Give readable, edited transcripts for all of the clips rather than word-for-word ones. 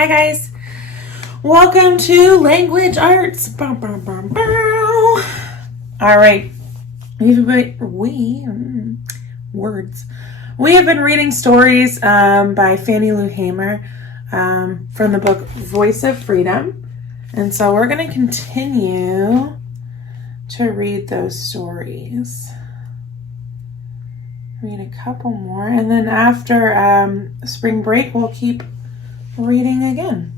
Hi guys, welcome to Language Arts. Bow, bow, bow, bow. All right, we have been reading stories by Fannie Lou Hamer from the book Voice of Freedom, and so we're going to continue to read those stories. Read a couple more, and then after spring break, we'll keep reading again.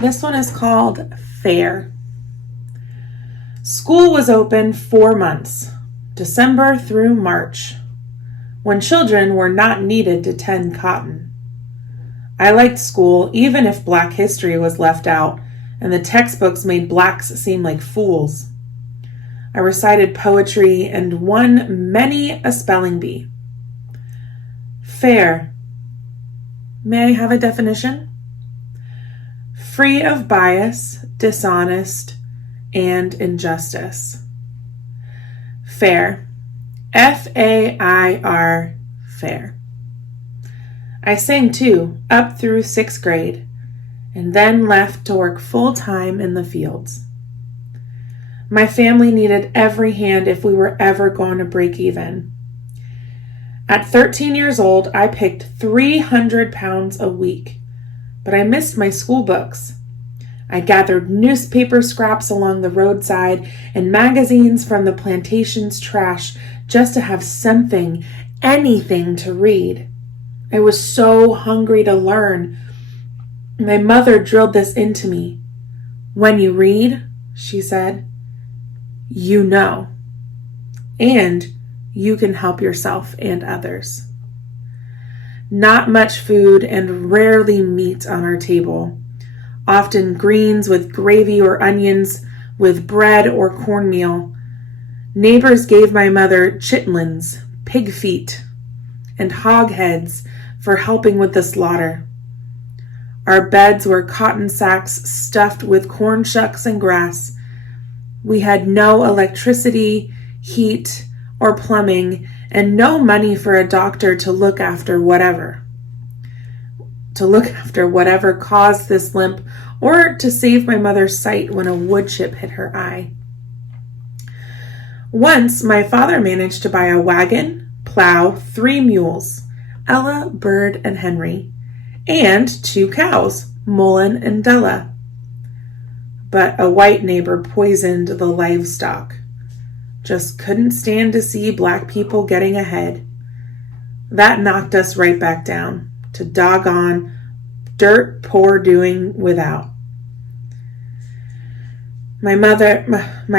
This one is called Fair. School was open 4 months, December through March, when children were not needed to tend cotton. I liked school even if Black history was left out and the textbooks made blacks seem like fools. I recited poetry and won many a spelling bee. Fair. May I have a definition? Free of bias, dishonest, and injustice. Fair. F-A-I-R, fair. I sang too, up through 6th grade, and then left to work full-time in the fields. My family needed every hand if we were ever going to break even. At 13 years old, I picked 300 pounds a week, but I missed my school books. I gathered newspaper scraps along the roadside and magazines from the plantation's trash just to have something, anything to read. I was so hungry to learn. My mother drilled this into me. When you read, she said, you know, and you can help yourself and others. Not much food and rarely meat on our table. Often greens with gravy or onions with bread or cornmeal. Neighbors gave my mother chitlins, pig feet, and hog heads for helping with the slaughter. Our beds were cotton sacks stuffed with corn shucks and grass. We had no electricity, heat, or plumbing, and no money for a doctor to look after whatever caused this limp, or to save my mother's sight when a wood chip hit her eye. Once, my father managed to buy a wagon, plow, 3 mules, Ella, Bird, and Henry, and 2 cows, Mullen and Della. But a white neighbor poisoned the livestock. Just couldn't stand to see Black people getting ahead. That knocked us right back down to doggone dirt poor doing without. My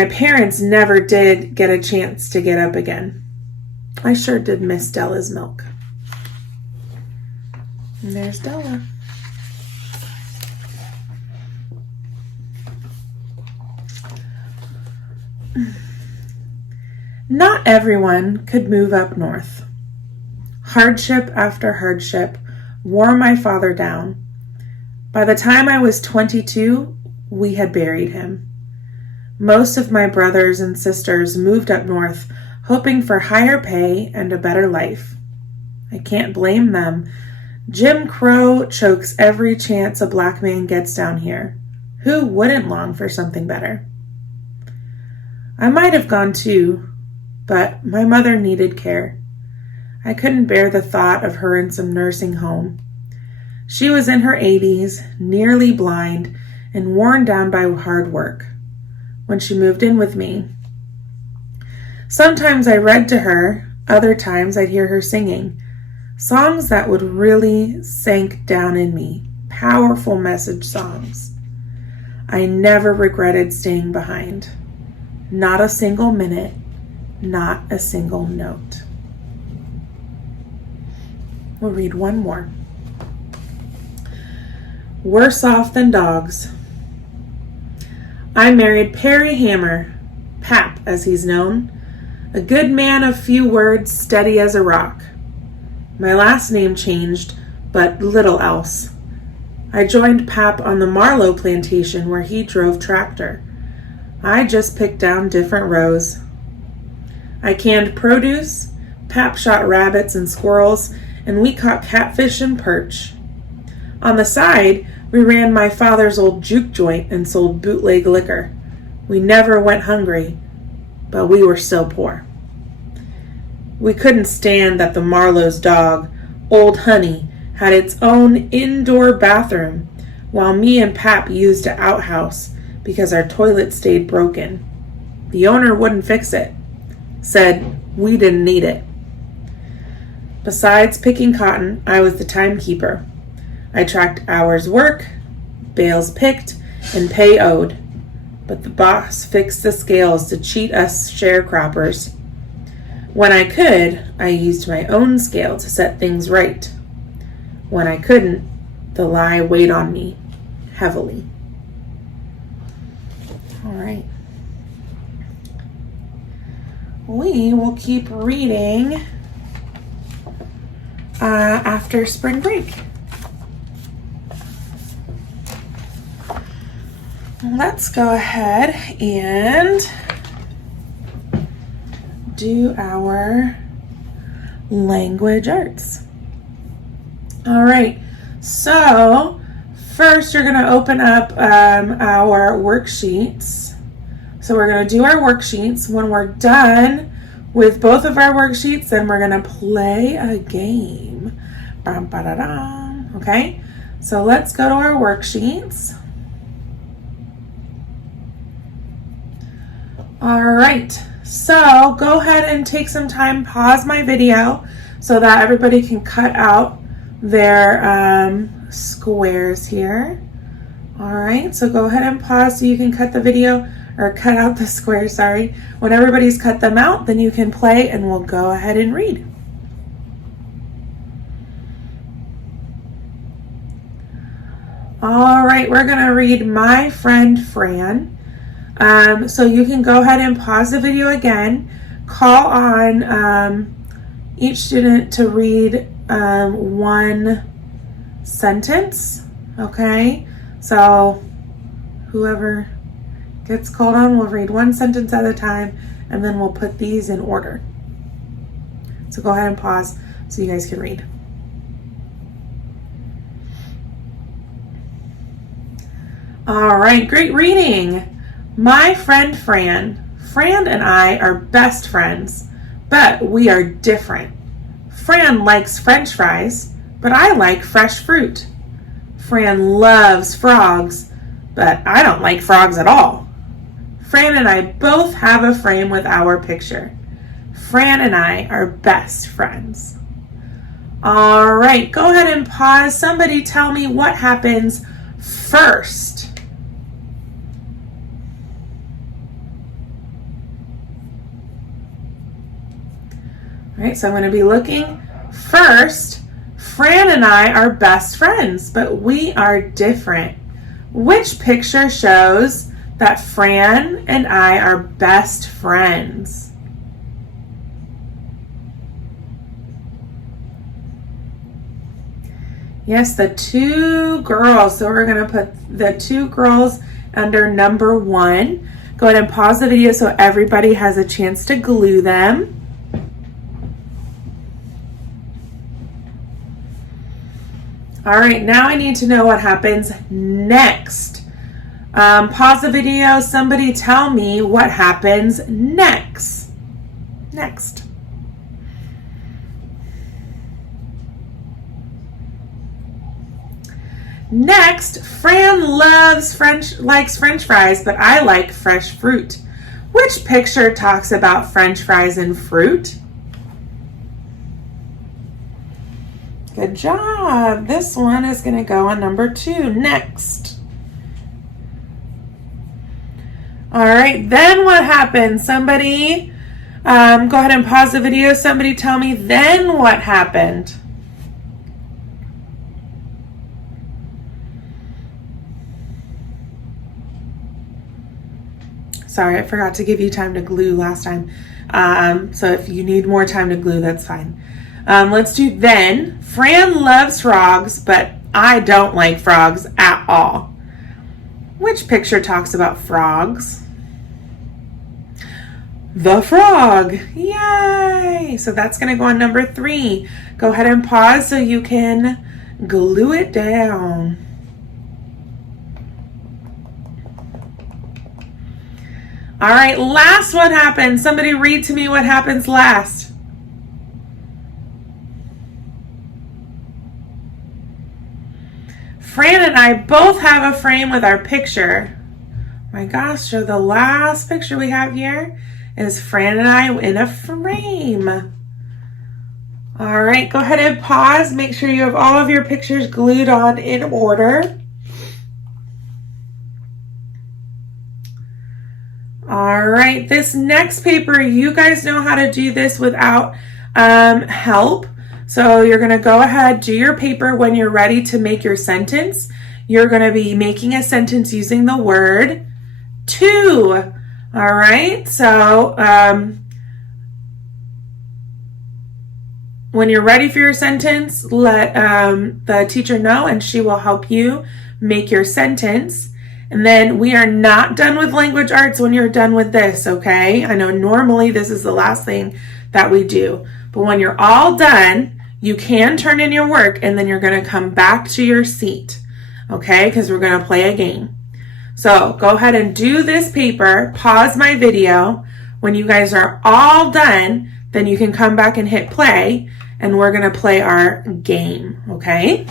parents never did get a chance to get up again. I sure did miss Della's milk. And there's Della. Not everyone could move up north. Hardship after hardship wore my father down. By the time I was 22, we had buried him. Most of my brothers and sisters moved up north, hoping for higher pay and a better life. I can't blame them. Jim Crow chokes every chance a Black man gets down here. Who wouldn't long for something better? I might have gone too, but my mother needed care. I couldn't bear the thought of her in some nursing home. She was in her 80s, nearly blind, and worn down by hard work when she moved in with me. Sometimes I read to her, other times I'd hear her singing, songs that would really sink down in me, powerful message songs. I never regretted staying behind. Not a single minute. Not a single note. We'll read one more. Worse off than dogs. I married Perry Hammer, Pap as he's known, a good man of few words, steady as a rock. My last name changed, but little else. I joined Pap on the Marlowe plantation where he drove tractor. I just picked down different rows. I canned produce, Pap shot rabbits and squirrels, and we caught catfish and perch. On the side, we ran my father's old juke joint and sold bootleg liquor. We never went hungry, but we were still poor. We couldn't stand that the Marlowe's dog, Old Honey, had its own indoor bathroom, while me and Pap used an outhouse because our toilet stayed broken. The owner wouldn't fix it, said we didn't need it. Besides picking cotton, I was the timekeeper. I tracked hours work, bales picked, and pay owed. But the boss fixed the scales to cheat us sharecroppers. When I could, I used my own scale to set things right. When I couldn't, the lie weighed on me heavily. All right. We will keep reading after spring break. Let's go ahead and do our language arts. All right, so first you're going to open up our worksheets. So we're going to do our worksheets. When we're done with both of our worksheets, then we're going to play a game. Okay, so let's go to our worksheets. All right, so go ahead and take some time, pause my video so that everybody can cut out their squares here. All right, so go ahead and pause so you can cut the video, or cut out the squares, sorry. When everybody's cut them out, then you can play and we'll go ahead and read. All right, we're gonna read My Friend Fran. So you can go ahead and pause the video again, call on each student to read one sentence, okay? So whoever gets called on will read one sentence at a time, and then we'll put these in order. So go ahead and pause so you guys can read. All right, great reading. My friend Fran. Fran and I are best friends, but we are different. Fran likes French fries, but I like fresh fruit. Fran loves frogs, but I don't like frogs at all. Fran and I both have a frame with our picture. Fran and I are best friends. All right, go ahead and pause. Somebody tell me what happens first. All right, so I'm going to be looking first. Fran and I are best friends, but we are different. Which picture shows that Fran and I are best friends? Yes, the two girls. So we're going to put the two girls under number 1. Go ahead and pause the video so everybody has a chance to glue them. All right, now I need to know what happens next. Pause the video. Somebody tell me what happens next. Next. Next, Fran likes French fries, but I like fresh fruit. Which picture talks about French fries and fruit? Good job. This one is going to go on number 2. Next. All right, then what happens? Somebody go ahead and pause the video. Somebody tell me then what happened. Sorry, I forgot to give you time to glue last time. So if you need more time to glue, that's fine. Let's do then. Fran loves frogs, but I don't like frogs at all. Which picture talks about frogs? The frog. Yay! So that's going to go on number 3. Go ahead and pause so you can glue it down. All right, last one happens. Somebody read to me what happens last. Fran and I both have a frame with our picture. My gosh, so the last picture we have here is Fran and I in a frame. All right, go ahead and pause. Make sure you have all of your pictures glued on in order. All right, this next paper, you guys know how to do this without help. So you're going to go ahead, do your paper when you're ready to make your sentence. You're going to be making a sentence using the word to. All right, so when you're ready for your sentence, let the teacher know and she will help you make your sentence. And then we are not done with language arts when you're done with this, okay? I know normally this is the last thing that we do, but when you're all done, you can turn in your work and then you're gonna come back to your seat, okay? Because we're gonna play a game. So go ahead and do this paper, pause my video. When you guys are all done, then you can come back and hit play and we're gonna play our game, okay?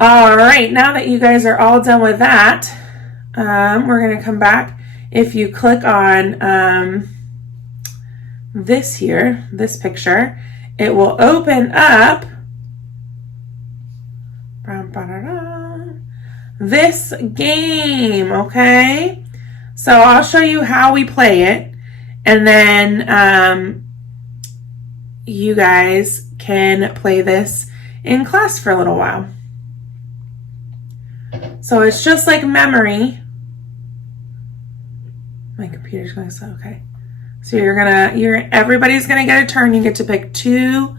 All right, now that you guys are all done with that, we're going to come back. If you click on this here, this picture, it will open up this game, okay? So I'll show you how we play it, and then you guys can play this in class for a little while. So it's just like memory. My computer's going slow, okay. So everybody's gonna get a turn. You get to pick two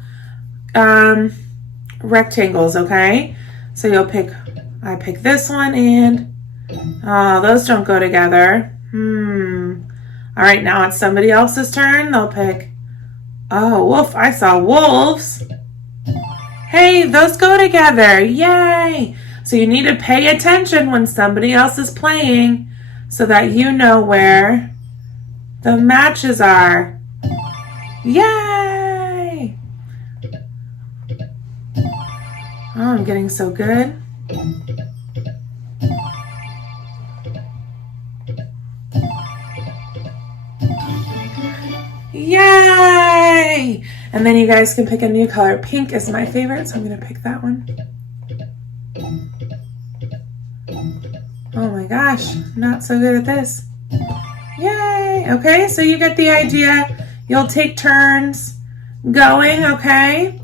rectangles, okay? So I pick this one and, oh, those don't go together. All right, now it's somebody else's turn. They'll pick, oh, wolf, I saw wolves. Hey, those go together, yay. So you need to pay attention when somebody else is playing so that you know where the matches are. Yay! Oh, I'm getting so good. Yay! And then you guys can pick a new color. Pink is my favorite, so I'm going to pick that one. Oh my gosh, not so good at this. Yay! Okay, so you get the idea. You'll take turns going, okay?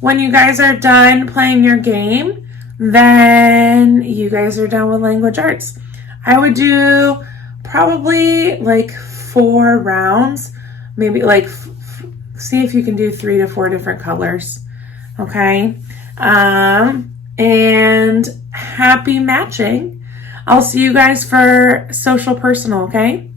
When you guys are done playing your game, then you guys are done with language arts. I would do probably like 4 rounds, maybe like see if you can do 3 to 4 different colors, okay? And happy matching. I'll see you guys for social personal, okay?